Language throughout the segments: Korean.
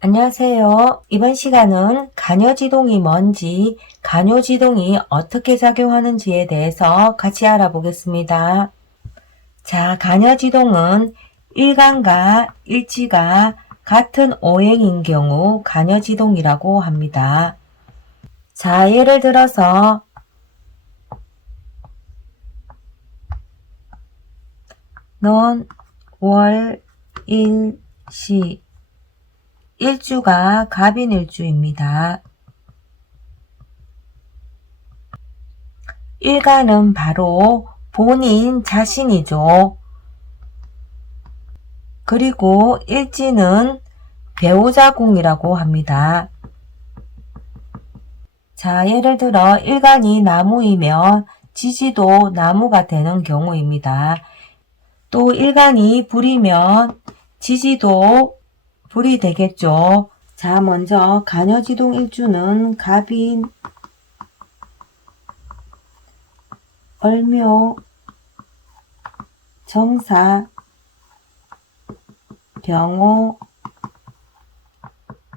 안녕하세요. 이번 시간은 간여지동이 뭔지, 간여지동이 어떻게 작용하는지에 대해서 같이 알아보겠습니다. 자, 간여지동은 일간과 일지가 같은 오행인 경우 간여지동이라고 합니다. 자, 예를 들어서 넌, 월, 일, 시 일주가 갑인일주입니다. 일간은 바로 본인 자신이죠. 그리고 일지는 배우자궁이라고 합니다. 자, 예를 들어 일간이 나무이면 지지도 나무가 되는 경우입니다. 또 일간이 불이면 지지도 불이 되겠죠. 자, 먼저 간여지동 일주는 갑인, 얼묘, 정사, 병호,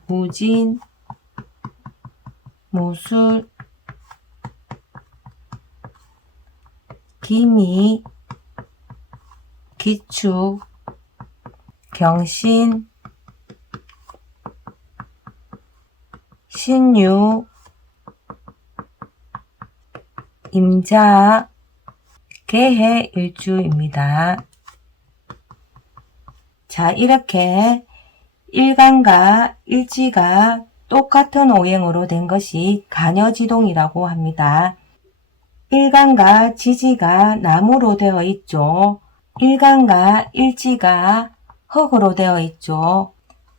무진, 무술, 기미, 기축, 경신, 신유, 임자, 개해 일주입니다. 자, 이렇게 일간과 일지가 똑같은 오행으로 된 것이 간여지동이라고 합니다. 일간과 지지가 나무로 되어 있죠. 일간과 일지가 흙으로 되어 있죠.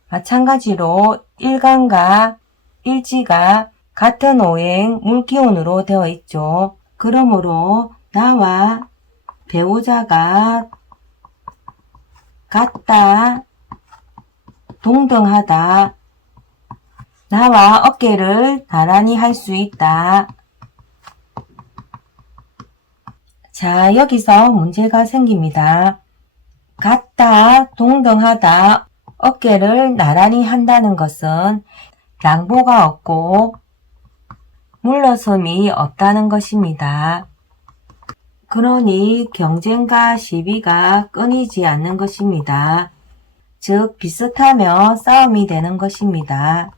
마찬가지로 일간과 일지가 같은 오행 물기운으로 되어 있죠. 그러므로 나와 배우자가 같다, 동등하다, 나와 어깨를 나란히 할 수 있다. 자, 여기서 문제가 생깁니다. 같다, 동등하다, 어깨를 나란히 한다는 것은 양보가 없고 물러섬이 없다는 것입니다. 그러니 경쟁과 시비가 끊이지 않는 것입니다. 즉 비슷하며 싸움이 되는 것입니다.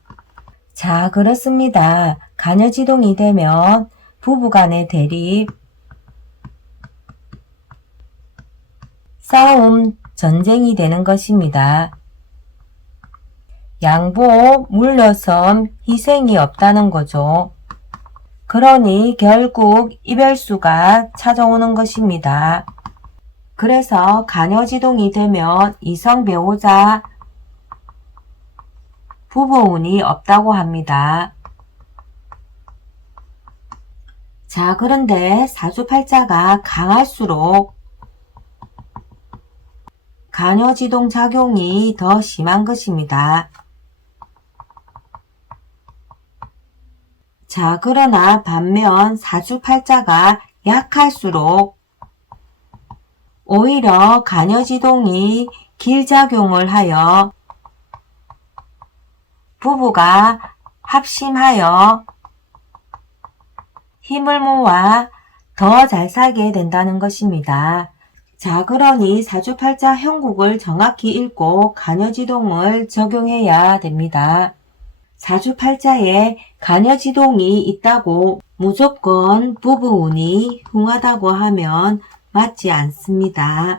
자 그렇습니다. 간여지동이 되면 부부간의 대립, 싸움, 전쟁이 되는 것입니다. 양보, 물러섬, 희생이 없다는 거죠. 그러니 결국 이별수가 찾아오는 것입니다. 그래서 간여지동이 되면 이성 배우자 부부운이 없다고 합니다. 자, 그런데 사주팔자가 강할수록 간여지동 작용이 더 심한 것입니다. 자, 그러나 반면 사주팔자가 약할수록 오히려 간여지동이 길작용을 하여 부부가 합심하여 힘을 모아 더 잘 살게 된다는 것입니다. 자, 그러니 사주팔자 형국을 정확히 읽고 간여지동을 적용해야 됩니다. 사주팔자에 간여지동이 있다고 무조건 부부운이 흉하다고 하면 맞지 않습니다.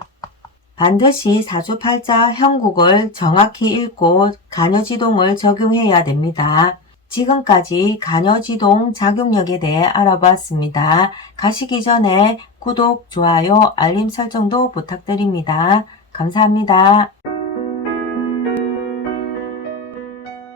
반드시 사주팔자 형국을 정확히 읽고 간여지동을 적용해야 됩니다. 지금까지 간여지동 작용력에 대해 알아보았습니다. 가시기 전에 구독, 좋아요, 알림 설정도 부탁드립니다. 감사합니다.